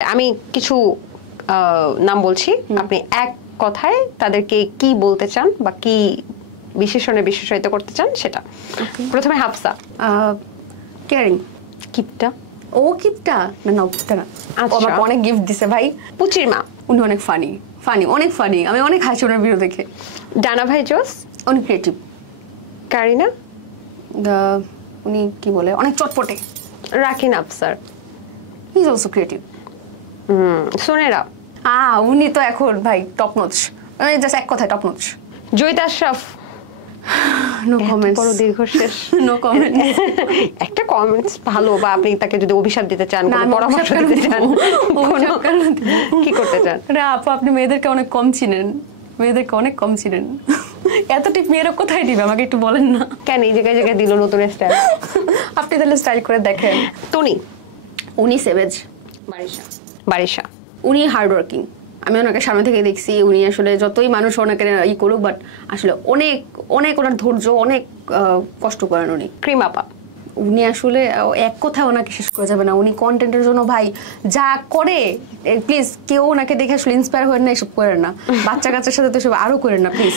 আমি কিছু নাম বলছি, আপনি এক কথায় তাদেরকে কি বলতে চান বা কি বিশেষণে বিশেষায়িত করতে চান সেটা। প্রথমে হাফসা। কেয়ারিং। কিপটা। ও কিপটা না, কিপটা না। আচ্ছা। আমাকে অনেক গিফট দিছে ভাই। পুচির মা। উনি অনেক ফানি, অনেক ফানি। আমি অনেক হাসি ওনার ভিডিও দেখে। ডানা ভাই জোস। অনেক ক্রিয়েটিভ। কারিনা। উনি কি বলে, অনেক চটপটে। Rakin Afsar. He is also creative. Sonera. উনি তো এখন ভাই টপ নচ, মানে জাস্ট এক কথায় top notch. Joyita Ashraf. No comments. বড় দীর্ঘশ্বাস। No comments. একটা কমেন্টস ভালো, বা আপনি তাকে যদি অভিশাপ দিতে চান, কোনো পরামর্শ দিতে চান, কি করতে চান? আপু আপনি মেয়েদেরকে অনেক কম চিনেন, এত টিপ মেয়েরা কোথায় দিবে আমাকে একটু বলেন না। কেন এই জায়গায় জায়গায় দিল নতুন স্টাইল? আপনি তাহলে স্টাইল করে দেখেন। টনি। উনি সেভেজ। বারিশা। উনি হার্ড ওয়ার্কিং। আমি ওনাকে সামনে থেকে দেখছি, উনি আসলে যতই মানুষ ওনাকে করুক, বাট আসলে অনেক অনেক ওনার ধৈর্য, অনেক কষ্ট করেন উনি। ক্রিম আপা। উনি আসলে এক কথায় ওনাকে শেষ করা যাবে না। উনি কন্টেন্টের জন্য ভাই যা করে, প্লিজ কেউ ওনাকে দেখে আসলে ইন্সপায়ার হয়ে না, এসব করেন না। বাচ্চা কাচ্চার সাথে তো এসব আরো করেন না প্লিজ।